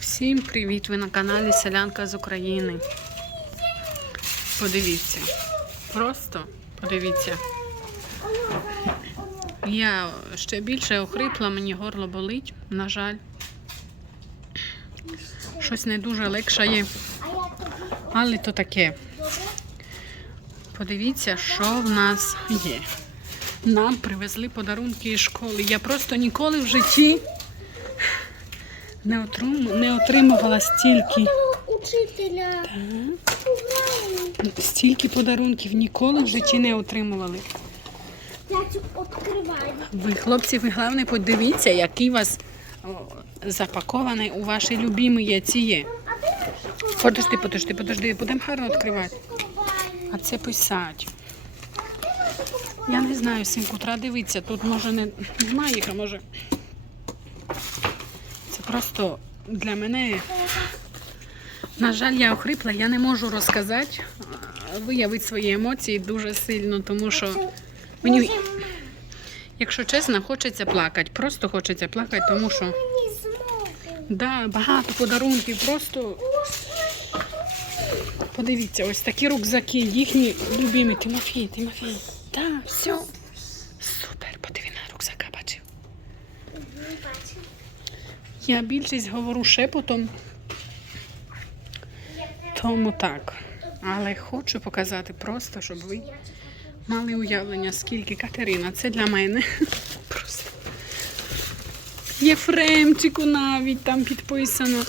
Всім привіт! Ви на каналі Селянка з України. Подивіться. Просто подивіться. Я ще більше охрипла, мені горло болить, на жаль. Щось не дуже легшає. Але то таке. Подивіться, що в нас є. Нам привезли подарунки із школи. Я просто ніколи в житті не, отрум- не отримувала стільки, учителя. стільки подарунків. Ніколи в житті не отримували. Ви, хлопці, ви головне подивіться, який у вас запакований у ваші любимі яйці є. Подожди, подожди, подожди, будемо гарно відкривати. А це писать. Я не знаю, синку, треба дивитися. Тут може не немає а може. Просто для мене. На жаль, я охрипла, я не можу розказати, виявити свої емоції дуже сильно, тому що мені, якщо чесно, хочеться плакати. Просто хочеться плакати, тому що да, багато подарунків, просто подивіться, ось такі рюкзаки, їхні любимі. Тимофій, Тимофій. Так, все. Супер, подиви на рюкзака, бачив. Не бачу. Я більшість говорю шепотом, тому так. Але хочу показати просто, щоб ви мали уявлення, скільки Катерина. Це для мене просто. Єфремчику навіть там підписано.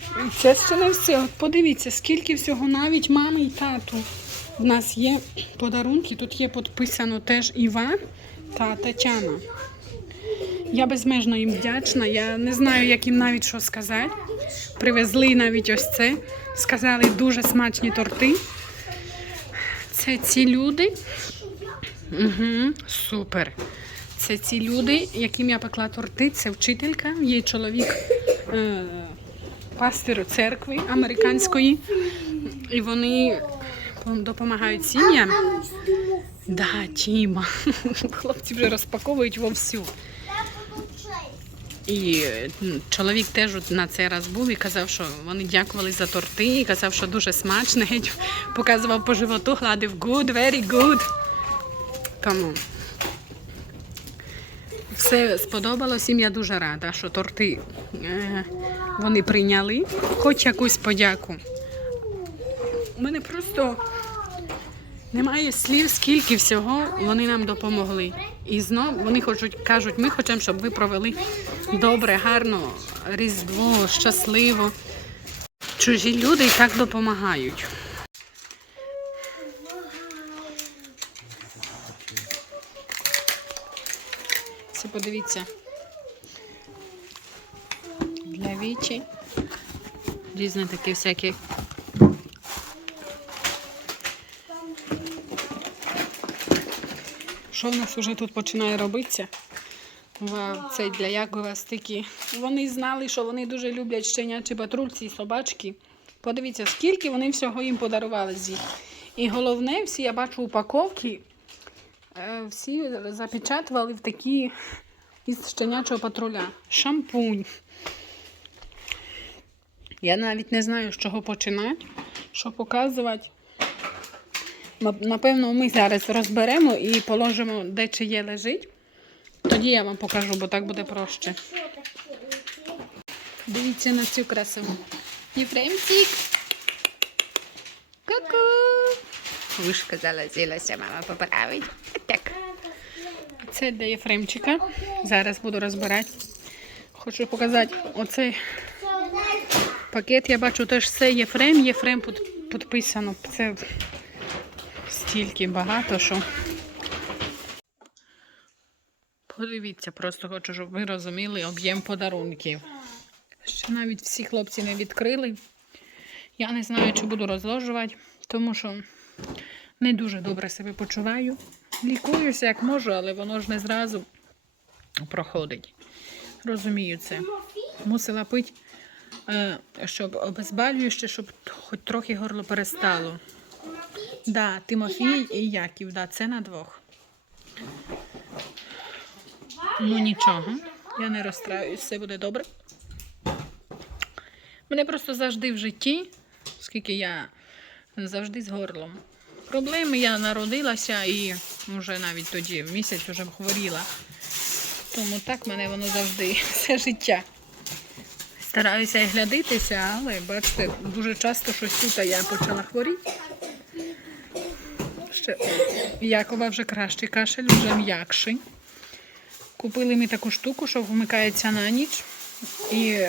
І Це ще не все. От подивіться, скільки всього навіть мами і тату. В нас є подарунки. Тут є підписано теж Іван та Тетяна. Я безмежно їм вдячна. Я не знаю, як їм навіть що сказати. Привезли навіть ось це. Сказали дуже смачні торти. Це ці люди. Угу, супер. Це ці люди, яким я пекла торти. Це вчителька, її чоловік е, пастир церкви американської. І вони допомагають сім'ям. Да, Тіма. Хлопці вже розпаковують вовсю. І чоловік теж на цей раз був і казав, що вони дякували за торти, і казав, що дуже смачно. Показував по животу, гладив good, very good. Тому все сподобалось, їм дуже рада, що торти е, вони прийняли, хоч якусь подяку. У мене просто немає слів, скільки всього вони нам допомогли. І знов вони хочуть, кажуть, ми хочемо, щоб ви провели добре, гарно, різдво, щасливо. Чужі люди так допомагають. Це подивіться. Для вічі. Різні такі всякі Що в нас вже тут починає робитися? Вау, це для Якова стики. Вони знали, що вони дуже люблять щенячі патрульці і собачки. Подивіться, скільки вони всього їм подарували зі. І головне, всі я бачу упаковки, е, всі запечатували в такі із щенячого патруля. Шампунь. Я навіть не знаю, з чого починати, що показувати. Нап- Напевно, ми зараз розберемо і положимо, де чи є лежить. Тоді я вам покажу, бо так буде проще. Дивіться на цю красу. Єфремчик. Ку-ку. Вишка залазилася, мама поправить. Так. Це для Єфремчика. Зараз буду розбирати. Хочу показати оцей пакет. Я бачу теж це Єфрем. Єфрем під- підписано. Це стільки багато, що. Подивіться, просто хочу, щоб ви розуміли об'єм подарунків. Ще навіть всі хлопці не відкрили. Я не знаю, чи буду розложувати, тому що не дуже добре себе почуваю. Лікуюся як можу, але воно ж не зразу проходить. Розумію це. Мусила пити, е, щоб обезболююче, щоб хоч трохи горло перестало. Да, Тимофій і Яків, да, це на двох. Ну нічого, я не розстраюсь, все буде добре. Мене просто завжди в житті, оскільки я завжди з горлом. Проблеми я народилася і вже навіть тоді місяць вже хворіла. Тому так мене воно завжди все життя. Стараюся і глядитися, але бачите, дуже часто щось тут я почала хворіти. Ще Якова вже кращий кашель, вже м'якший. Купили ми таку штуку, що вмикається на ніч і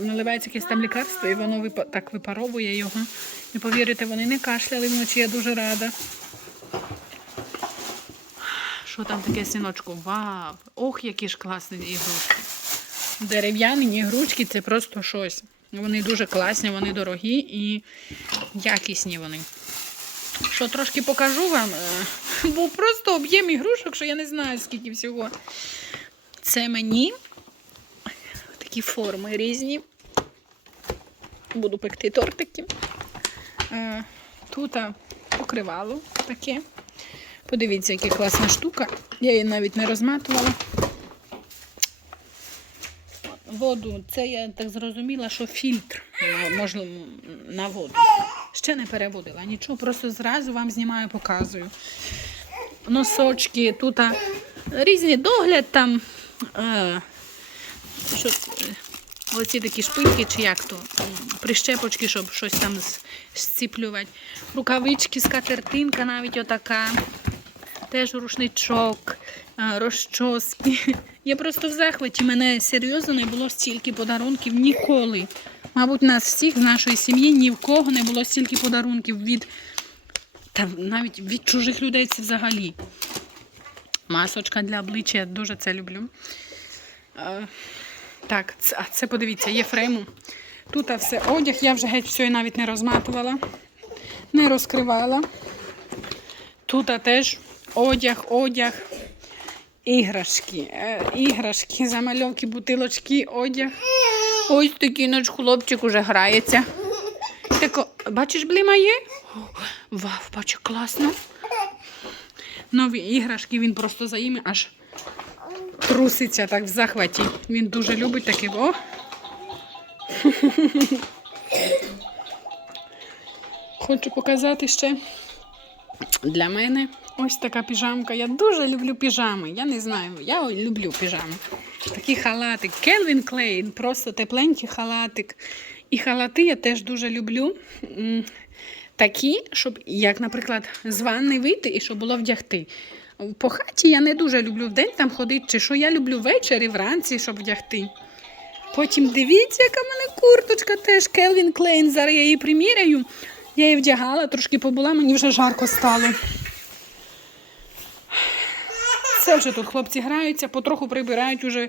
наливається якесь там лікарство, і воно випа- так випаровує його. Не повірите, вони не кашляли вночі, я дуже рада. Що там таке, синочку? Вау! Ох, які ж класні ігрушки. Дерев'яні ігрушки це просто щось. Вони дуже класні, вони дорогі і якісні вони. Що трошки покажу вам, е, бо просто об'єм ігрушок, що я не знаю, скільки всього. Це мені такі форми різні. Буду пекти тортики. Е, Тут покривало таке. Подивіться, яка класна штука. Я її навіть не розматувала. Воду, це я так зрозуміла, що фільтр, е, можливо, на воду. Ще не переводила нічого, просто зразу вам знімаю, показую. Носочки, тут а, різний догляд там. Е, що, оці такі шпильки, чи як то, прищепочки, щоб щось там зціплювати. Рукавички, скатертинка навіть отака. Теж рушничок, розчоски. Я просто в захваті. Мене серйозно не було стільки подарунків ніколи. Мабуть, нас всіх з нашої сім'ї ні в кого не було стільки подарунків від та навіть від чужих людей це взагалі. Масочка для обличчя, я дуже це люблю. Так, це, а це подивіться, є фрейму. Тут все одяг, я вже геть все навіть не розматувала, не розкривала. Тут теж одяг, одяг, іграшки, е, іграшки, замальовки, бутилочки, одяг. Ось такий наш хлопчик уже грається. Тако, бачиш, бліма є? Вау, бачу, класно. Нові іграшки, він просто за іми аж труситься так в захваті. Він дуже любить таке. О! Хочу показати ще для мене ось така піжамка. Я дуже люблю піжами. Я не знаю, я люблю піжами. Такий халатик. Келвін Клейн, просто тепленький халатик. І халати я теж дуже люблю. Такі, щоб, як, наприклад, з ванни вийти і щоб було вдягти. По хаті я не дуже люблю вдень там ходити, чи що я люблю ввечері, вранці, щоб вдягти. Потім дивіться, яка в мене курточка теж Келвін Клейн. Зараз я її приміряю. Я її вдягала, трошки побула, мені вже жарко стало. Це вже тут хлопці граються, потроху прибирають уже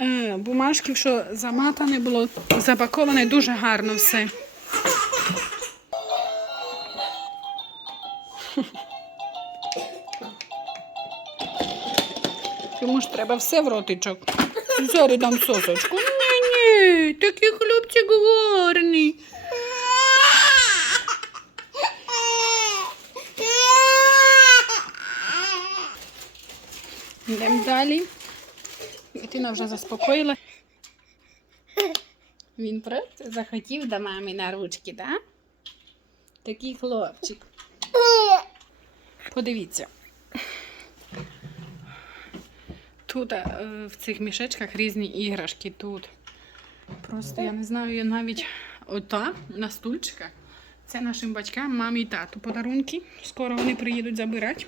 е, бумажки, що заматане було, запаковане дуже гарно все. Йому ж треба все в ротичок. Зараз дам сосочку. Ні, ні, такий хлопчик гарний. Йдемо далі. Дитина вже заспокоїла. Він просто захотів до мами на ручки, так? Да? Такий хлопчик. Подивіться. Тут е, в цих мішечках різні іграшки. Тут. Просто я не знаю, я навіть ота на стульчиках. Це нашим батькам, мамі і тату подарунки. Скоро вони приїдуть забирати.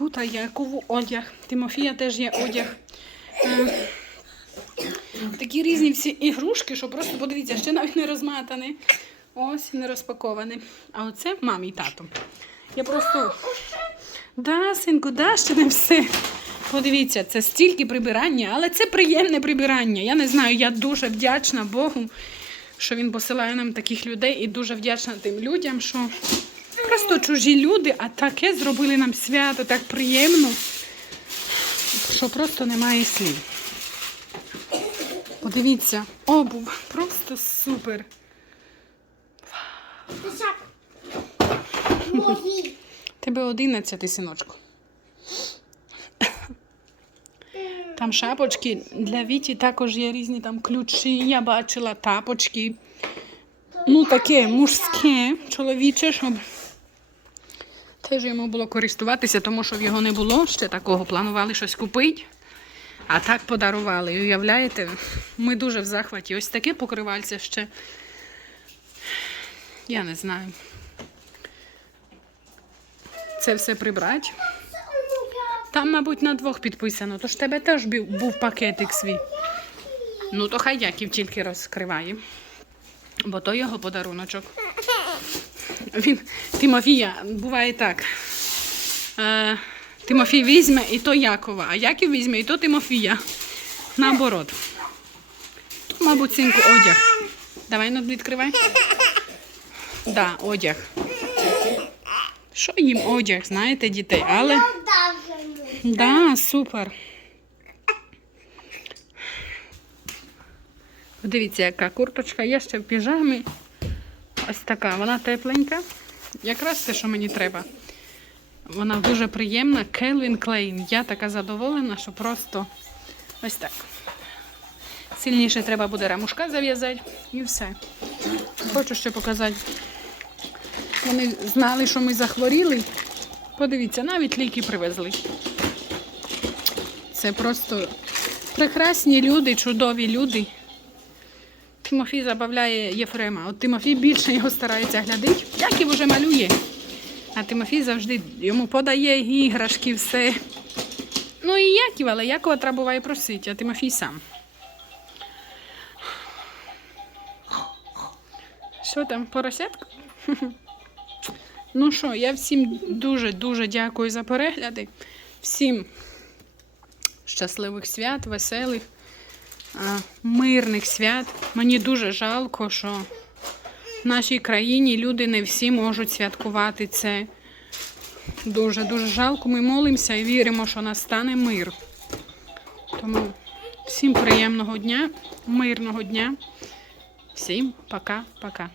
Тут а Якову одяг. Тимофія теж є одяг. Е, такі різні всі ігрушки, що просто подивіться, ще навіть не розматані. Ось не розпаковане. А оце мамі і тату. Я просто. Да, синку, да, ще не все. Подивіться, це стільки прибирання, але це приємне прибирання. Я не знаю, я дуже вдячна Богу, що він посилає нам таких людей і дуже вдячна тим людям, що просто чужі люди, а таке зробили нам свято, так приємно, що просто немає слів. Подивіться, обув, просто супер. Тебе 11, синочку. Там шапочки для Віті також є різні там ключі, я бачила тапочки. Ну, таке мужське, чоловіче, щоб теж йому було користуватися, тому що в його не було ще такого. Планували щось купити. А так подарували. Уявляєте, ми дуже в захваті. Ось таке покривальце ще. Я не знаю. Це все прибрати. Там, мабуть, на двох підписано, тож тебе теж був пакетик свій. Ну, то хай Яків тільки розкриває. Бо то його подаруночок. Він, Тимофія, буває так. Е, Тимофій візьме і то Якова, а Яків візьме і то Тимофія. Наоборот. Мабуть, синку одяг. Давай ну, відкривай. Да, одяг. Що їм одяг, знаєте, дітей, але. Да, супер. Дивіться, яка курточка є ще в піжамі. Ось така, вона тепленька. Якраз те, що мені треба. Вона дуже приємна. Келвін Клейн. Я така задоволена, що просто ось так. Сильніше треба буде рамушка зав'язати і все. Хочу ще показати. Вони знали, що ми захворіли. Подивіться, навіть ліки привезли. Це просто прекрасні люди, чудові люди. Тимофій забавляє Єфрема. От Тимофій більше його старається глядати. Яків уже малює. А Тимофій завжди йому подає іграшки, все. Ну і Яків, але Якова треба буває просити, а Тимофій сам. Що там, поросятка? Ну що, я всім дуже-дуже дякую за перегляди. Всім щасливих свят, веселих, мирних свят. Мені дуже жалко, що в нашій країні люди не всі можуть святкувати це. Дуже дуже жалко. Ми молимося і віримо, що настане мир. Тому всім приємного дня, мирного дня. Всім пока-пока.